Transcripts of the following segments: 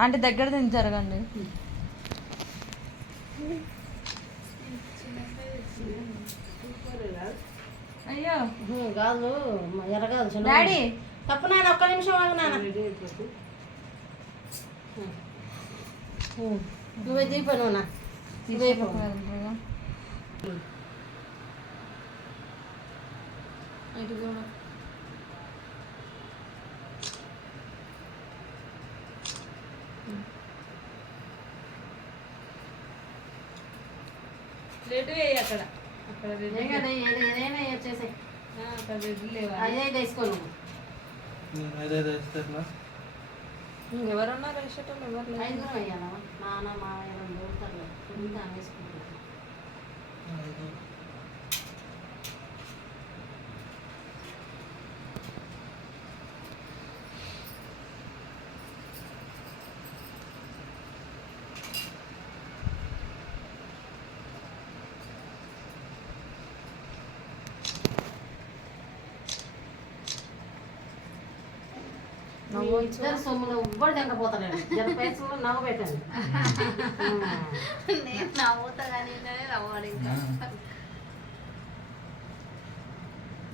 Aunty దగ్గర తిని జరగండి. అయ్యో కాదు ఎరగాదు డాడీ తప్పు నాన్న, ఒక్క నిమిషం ఆగు నాన్న. నువ్వే దీపను నా ఇటు కూడా అక్కడ ఏదైనా వచ్చేసి అదే వేసుకోను. ఎవరున్నారు వేసేటం? ఎవరు ఐదుగురం అయ్యాలా? నాన్న మామయ్య రెండు ఉంటారు, వేసుకుంటారు. ఇద్దరు సొమ్ములు ఎవ్వరు తింకపోతాడు. జర పైసలు నవ్వు పెట్టండి. నేను నవ్వుతా కానీ నవ్వాలి. ఇంకా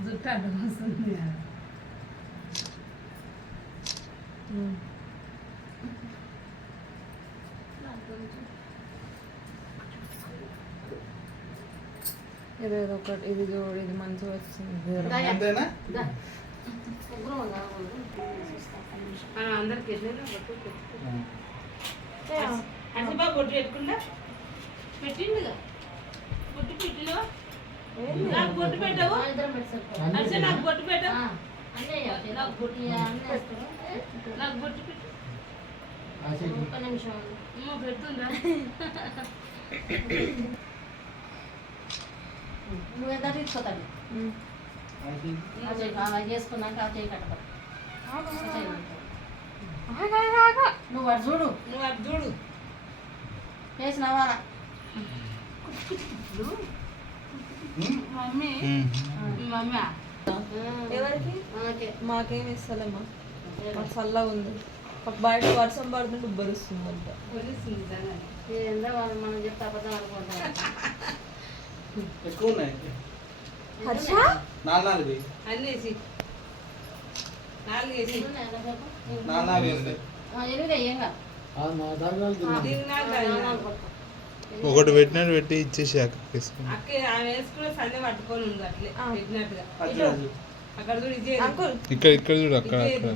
జుట్టు అడ్డం వస్తుంది. ఏదో ఒకటి ఇది చూడు, ఇది మంచిగా వచ్చింది. అందరికి బొట్టు పెట్టుకుండా పెట్టిండుగా బొట్టు పెట్టిలో నాకు బొట్టు పెట్టవు, నాకు బొట్టు పెట్టవు, నాకు బొట్టు నాకు బొట్టు పెట్టు. ఒక్క నిమిషం పెడుతుందా? నువ్వెంత తీసుకోతాడు చేసుకున్నాక ఆ చేయి కట్టబడి నువ్వు అటు చూడు, నువ్వు అటు చూడు చేసినావా? మమ్మీ మమ్మీ ఎవరికి? మాకేమి ఇస్తలేమ్మా, మాకు చల్లగా ఉంది. బయట వర్షం పడుతుంటే ఉబ్బరిస్తుంది అంట. ఏందో మనం చెప్తే అబద్ధం అనుకుంటాం. ఎక్కువ ఉన్నాయి హర్ష నాలుగు అన్నేసి ఒకటి పెట్టినట్టు పెట్టి ఇచ్చేసి ఇక్కడ ఇక్కడ చూడు, అక్కడ అక్కడ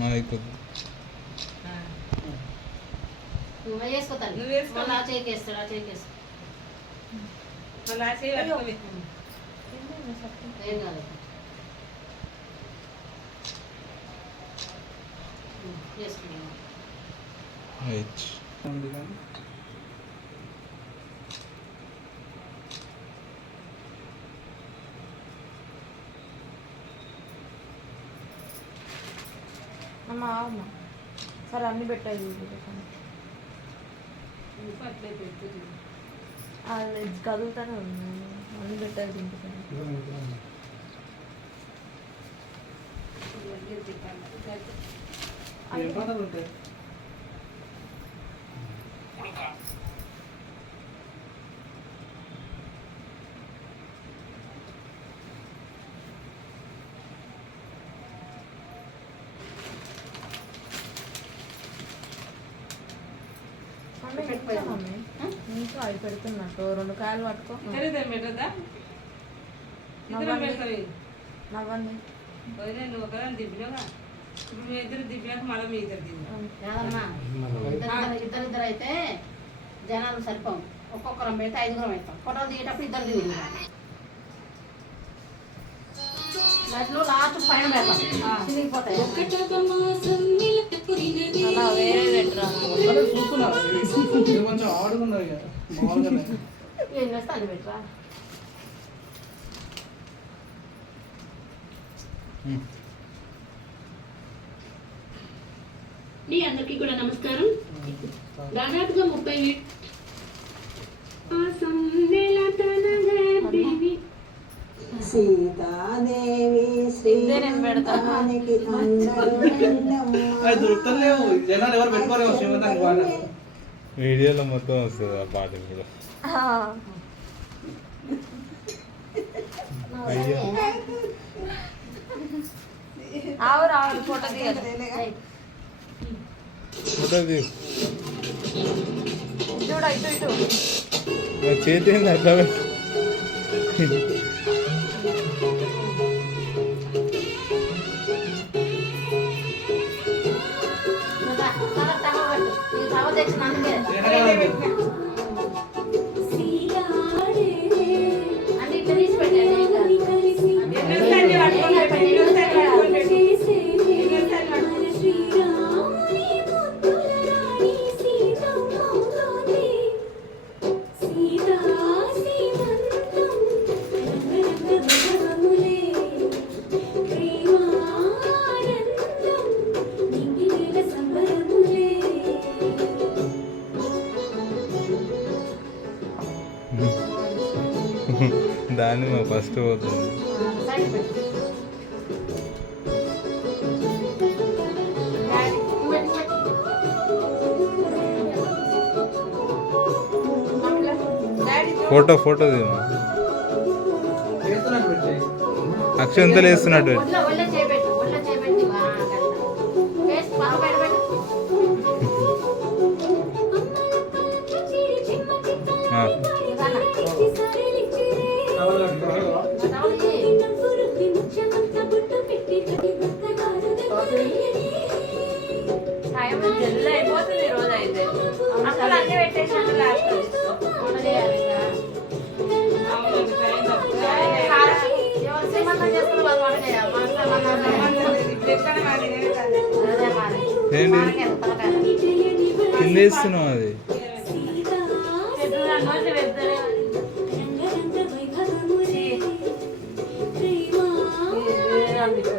మన ఇక్కడ అమ్మా సరే అన్ని పెట్టాయి అది కదులుతానే ఉంది. అన్ని పెట్టాలి తింటున్నాను. ఇంకా అవి పెడుతున్నట్టు 2 కాయలు పట్టుకో. నవ్వండి. నువ్వు ఒకదాన్ని దిబ్బినావా? ఇప్పుడు మీ ఇద్దరు దిబ్బినాక మళ్ళీ మీ ఇద్దరు ఇద్దరు అయితే జనాలు సరిపోం. ఒక్కొక్కరం పెడితే 5గురం అవుతాం. ఫోటోలు దిగేటప్పుడు ఇద్దరు దిగు లాస్ట్ పైన పెడతాం, చిరిగిపోతాయి. అలా వేరే పెట్టరా కొంచెం ఆడుకున్నావు ఏం చేస్తా అది పెట్టరా. మీ అందరికీ కూడా నమస్కారం. దాదాపుగా 30 సరే సీతాదేవి శ్రీరానికి అందరూ దొరుకుతలేవు జనాలు ఎవరు పెట్టుకోలేవు శ్రీమంతానికి పాట. వీడియోలో మొత్తం వస్తుంది ఆ పాట కూడా. అయ్యో ఆవు రావు ఫోటో తీయాలి ఫోటో తీ. చూడు ఇటు ఇటు నా చేతి ఏంది అట్లా తెచ్చిన అందుకే అన్ని ఇట్లా తీసి పెట్టండి దాన్ని మా ఫస్ట్ పోతుంది. సైడ్ పెట్టు ఫోటో తీయమా. చేస్తున్నట్టు పెట్టేయ్. అక్షంతలు వేస్తున్నట్టు పెట్టు. ఒళ్ళ చేయబెట్టు ఫేస్ పక్క బయట పెట్టు ఆ. టవల్ కట్టుకోవాలా? టైం జల్ది అయిపోతుంది ఈ రోజు అయితే అక్కడ అన్ని పెట్టేసాను లాస్ట్ ఎవరు శ్రీమంతం చేసుకుని వాళ్ళు వంటకాయ ఏంటి కింద వేస్తున్నావు అది. అందుకు